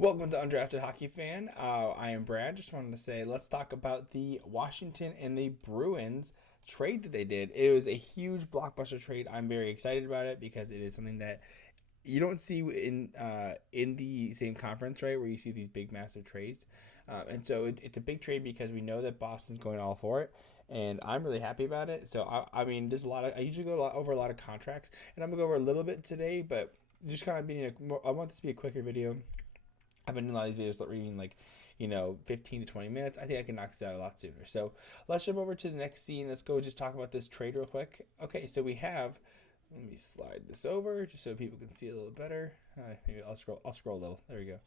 Welcome to Undrafted Hockey Fan. I am Brad. Just wanted to say, let's talk about the Washington and the Bruins trade that they did. It was a huge blockbuster trade. I'm very excited about it because it is something that you don't see in the same conference, right? Where you see these big, massive trades, and so it's a big trade because we know that Boston's going all for it, and I'm really happy about it. So I mean, there's a lot of I usually go over a lot of contracts, and I'm gonna go over a little bit today, but just kind of being I want this to be a quicker video. I've been doing a lot of these videos reading 15 to 20 minutes. I think I can knock this out a lot sooner. So let's jump over to the next scene. Let's go just talk about this trade real quick. Okay, so we have, let me slide this over just so people can see a little better. Maybe I'll scroll a little. There we go.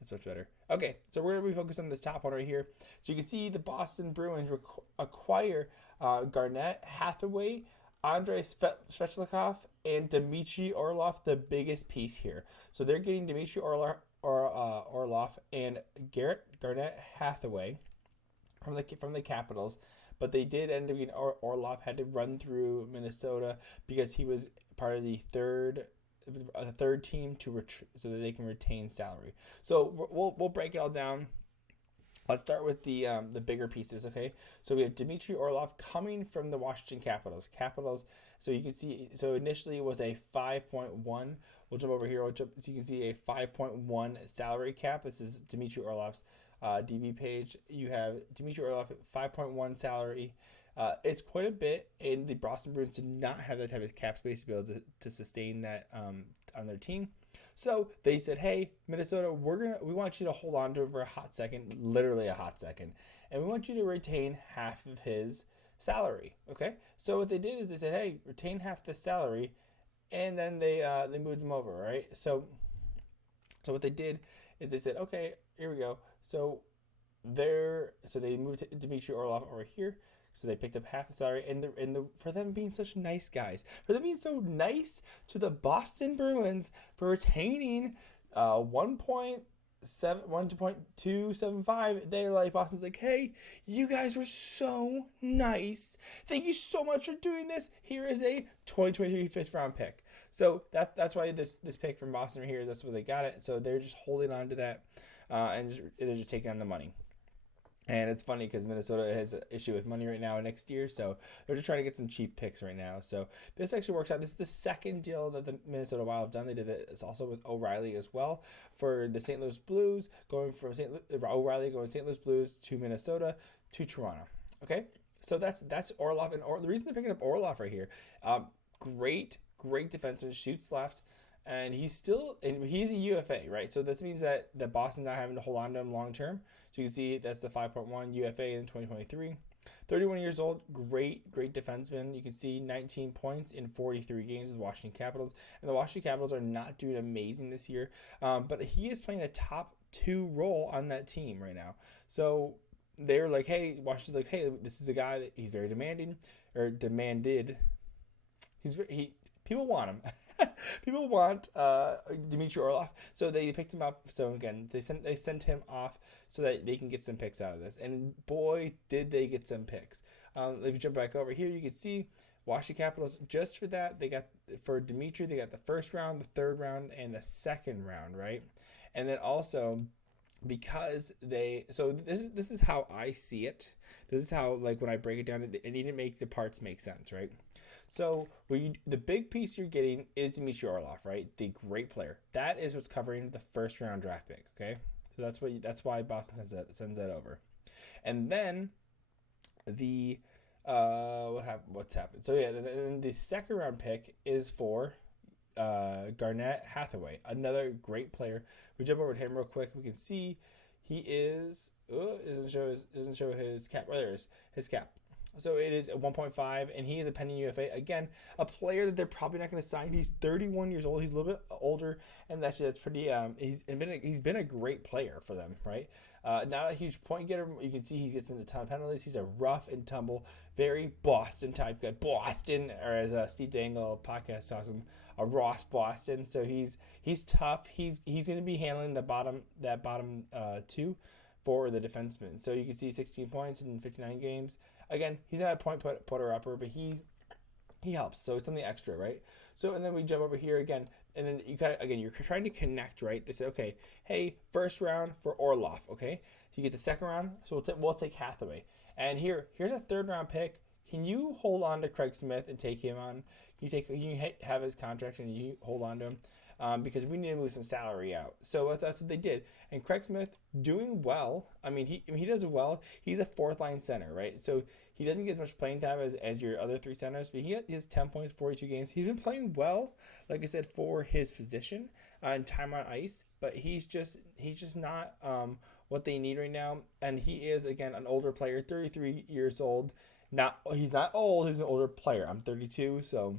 That's much better. Okay, so we're going to be focused on this top one right here. So you can see the Boston Bruins acquire Garnett, Hathaway, Andrei Svechnikov, and Dmitri Orlov, the biggest piece here. So they're getting Dmitri Orlov and Garnett Hathaway from the Capitals, but they did end up getting Orlov had to run through Minnesota because he was part of the third team so that they can retain salary. So we'll break it all down. Let's start with the bigger pieces, okay? So we have Dmitry Orlov coming from the Washington Capitals. So you can see, so initially it was a 5.1. We'll jump over here. So you can see a 5.1 salary cap. This is Dmitry Orlov's DB page. You have Dmitry Orlov 5.1 salary. It's quite a bit, and the Boston Bruins did not have that type of cap space to be able to sustain that on their team. So they said, "Hey, Minnesota, we want you to hold on to it for a hot second, literally a hot second, and we want you to retain half of his salary." Okay, so what they did is they said, "Hey, retain half the salary," and then they moved him over, right? So what they did is they said, "Okay, here we go." So they moved Dmitry Orlov over here. So they picked up half the salary, and for them being such nice guys, for them being so nice to the Boston Bruins for retaining 1.275, they're like, Boston's like, "Hey, you guys were so nice. Thank you so much for doing this. Here is a 2023 fifth round pick." So that's why this pick from Boston right here, that's where they got it. So they're just holding on to that, and they're just taking on the money. And it's funny because Minnesota has an issue with money right now next year, so they're just trying to get some cheap picks right now. So this actually works out. This is the second deal that the Minnesota Wild have done. They did this also with O'Reilly as well for the St. Louis Blues, going from O'Reilly going St. Louis Blues to Minnesota to Toronto. Okay, so that's Orlov, and the reason they're picking up Orlov right here, great defenseman, shoots left. And he's a UFA, right? So this means that Boston's not having to hold on to him long term. So you can see that's the 5.1 UFA in 2023. 31 years old, great defenseman. You can see 19 points in 43 games with Washington Capitals. And the Washington Capitals are not doing amazing this year, but he is playing a top 2 role on that team right now. So they're like, hey, Washington's like, hey, this is a guy that he's very demanded. People want him. People want Dmitry Orlov, so they picked him up. So again, they sent him off so that they can get some picks out of this. And boy, did they get some picks. If you jump back over here, you can see Washington Capitals, just for that, for Dmitry, they got the first round, the third round, and the second round, right? And then also, because this is how I see it. This is how, like, when I break it down, I need to make the parts make sense, right? So the big piece you're getting is Dmitry Orlov, right? The great player. That is what's covering the first round draft pick. Okay, so that's why Boston sends that over, and then what's happened? So yeah, then the second round pick is for Garnett Hathaway, another great player. We jump over to him real quick. We can see he is doesn't show his cap. Well, there is his cap. So it is a 1.5, and he is a pending UFA. Again, a player that they're probably not going to sign. He's 31 years old. He's a little bit older, and that's pretty. He's been a great player for them, right? Not a huge point getter. You can see he gets into a ton of penalties. He's a rough and tumble, very Boston type guy. Boston, or as Steve Dangle podcast calls him, a Ross Boston. So he's tough. He's going to be handling the bottom two for the defenseman. So you can see 16 points in 59 games. Again, he's not a point putter upper, but he helps. So it's something extra, right? So, and then we jump over here again. and then you got again. You're trying to connect, right? They say, okay, hey, first round for Orlov, okay. So you get the second round. So we'll take Hathaway, and here's a third round pick. Can you hold on to Craig Smith and take him on? Can you have his contract and you hold on to him? Because we need to move some salary out. So that's what they did. And Craig Smith doing well. I mean, he does well. He's a fourth line center, right? So he doesn't get as much playing time as your other three centers, but he has 10 points, 42 games. He's been playing well, like I said, for his position and time on ice. But he's just not what they need right now. And he is again an older player, 33 years old. He's not old. He's an older player. I'm 32, so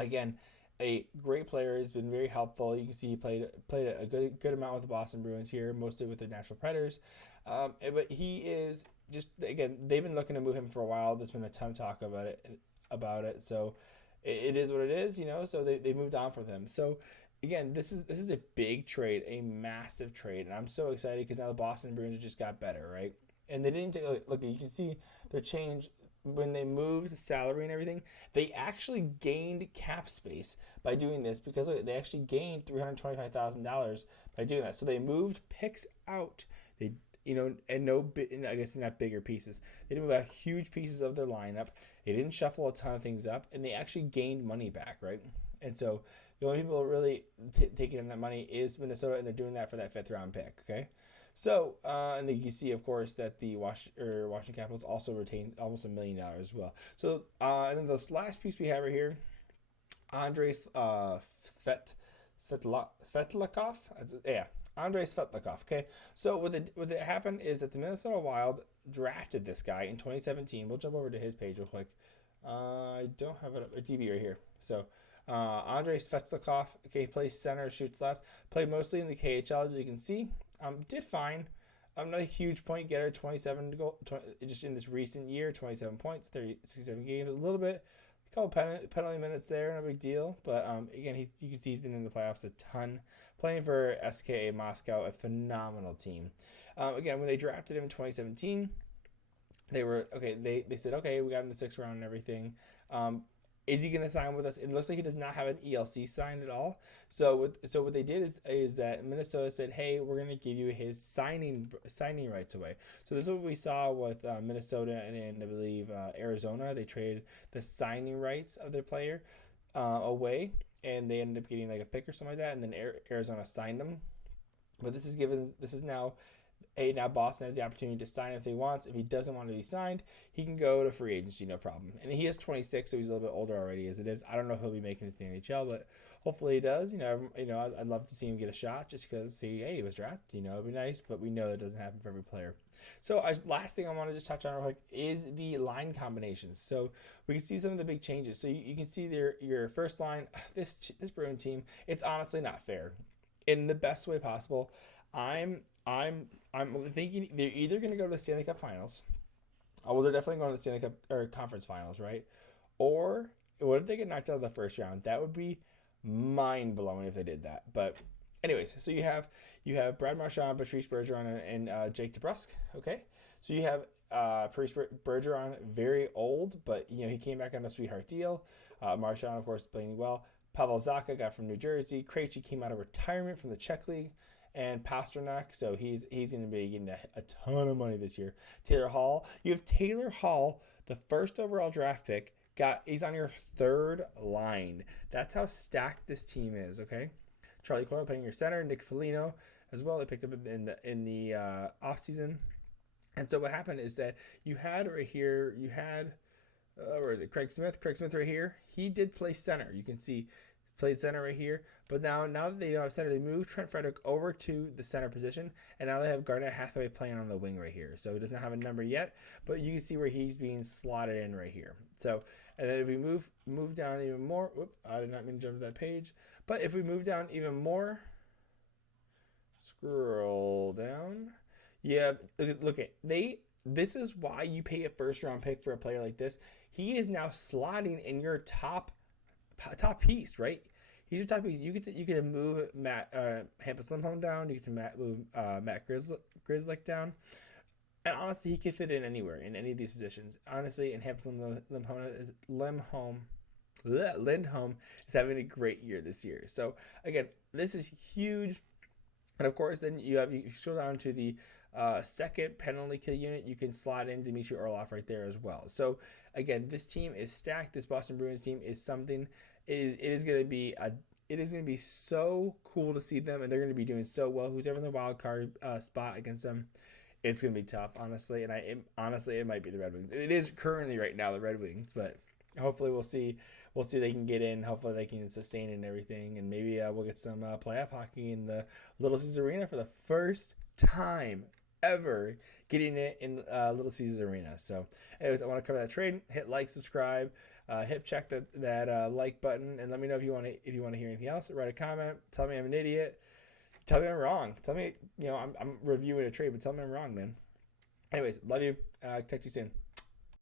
again, a great player. Has been very helpful. You can see he played a good amount with the Boston Bruins here, mostly with the Nashville Predators. But he is just, again, they've been looking to move him for a while. There's been a ton of talk about it. So it is what it is, So they moved on from them. So again, this is a big trade, a massive trade, and I'm so excited because now the Boston Bruins just got better, right? And they didn't take, look. You can see the change when they moved salary and everything. They actually gained cap space by doing this because look, they actually gained $325,000 by doing that. So they moved picks out. They and I guess not bigger pieces. They didn't move out huge pieces of their lineup. They didn't shuffle a ton of things up, and they actually gained money back, right? And so the only people really taking in that money is Minnesota, and they're doing that for that 5th round pick. Okay. So, and then you see, of course, that the Washington Capitals also retained almost $1 million as well. So, and then this last piece we have right here, Andrei Svetlakov. Yeah, Andrei Svetlakov. Okay, so what happened is that the Minnesota Wild drafted this guy in 2017. We'll jump over to his page real quick. I don't have a DB right here. So, Andrei Svetlakov. Okay, plays center, shoots left. Played mostly in the KHL, as you can see. Did fine. I'm not a huge point getter. 27 goal, just in this recent year, 27 points, 67 games, a little bit, a couple penalty minutes there, no big deal. But again, you can see he's been in the playoffs a ton, playing for SKA Moscow, a phenomenal team. Again, when they drafted him in 2017, they were okay. They said, okay, we got him in the 6th round and everything. Is he going to sign with us? It looks like he does not have an ELC signed at all. So what they did is that Minnesota said, hey, we're going to give you his signing rights away. So this is what we saw with Minnesota and I believe Arizona. They traded the signing rights of their player away, and they ended up getting like a pick or something like that, and then Arizona signed him. But this is now Boston has the opportunity to sign if he wants. If he doesn't want to be signed, he can go to free agency, no problem. And he is 26, so he's a little bit older already as it is. I don't know if he'll be making it to the NHL, but hopefully he does. I'd love to see him get a shot just because, he was drafted. It'd be nice, but we know that doesn't happen for every player. So last thing I want to just touch on real quick is the line combinations. So we can see some of the big changes. So you can see your first line, this Bruin team, it's honestly not fair. In the best way possible, I'm thinking they're either going to go to the Stanley Cup Finals. Well, they're definitely going to the Stanley Cup or Conference Finals, right? Or what if they get knocked out of the first round? That would be mind blowing if they did that. But anyways, so you have Brad Marchand, Patrice Bergeron, and Jake DeBrusk. Okay, so you have Patrice Bergeron, very old, but he came back on a sweetheart deal. Marchand, of course, playing well. Pavel Zacha got from New Jersey. Krejci came out of retirement from the Czech League. And Pasternak, so he's going to be getting a ton of money this year. Taylor Hall, you have Taylor Hall, the first overall draft pick. He's on your 3rd line. That's how stacked this team is. Okay, Charlie Coyle playing your center, Nick Foligno as well. They picked up in the offseason. And so what happened is that you had right here, where is it? Craig Smith right here. He did play center. You can see he's played center right here. But now that they don't have center, they moved Trent Frederick over to the center position, and now they have Garnett Hathaway playing on the wing right here. So he doesn't have a number yet, but you can see where he's being slotted in right here. So, and then if we move down even more, I did not mean to jump to that page, but if we move down even more, scroll down, look at this is why you pay a 1st round pick for a player like this. He is now slotting in your top piece, right? He's your top piece. You get to move Matt Hampus Lindholm down. You get to move Matt Grzelcyk down. And honestly, he could fit in anywhere in any of these positions. Honestly, and Hampus Lindholm Lindholm is having a great year this year. So again, this is huge. And of course, then you scroll down to the second penalty kill unit. You can slot in Dmitri Orlov right there as well. So again, this team is stacked. This Boston Bruins team is something. It is going to be so cool to see them, and they're going to be doing so well. Who's ever in the wild card spot against them, it's going to be tough, honestly. And honestly, it might be the Red Wings. It is currently right now the Red Wings, but hopefully we'll see. We'll see if they can get in. Hopefully they can sustain and everything, and maybe we'll get some playoff hockey in the Little Caesars Arena for the first time ever, getting it in Little Caesars Arena. So, anyways, I want to cover that trade. Hit like, subscribe, hit check that like button, and let me know if you want to hear anything else. Write a comment. Tell me I'm an idiot. Tell me I'm wrong. Tell me I'm reviewing a trade, but tell me I'm wrong, man. Anyways, love you. Talk to you soon.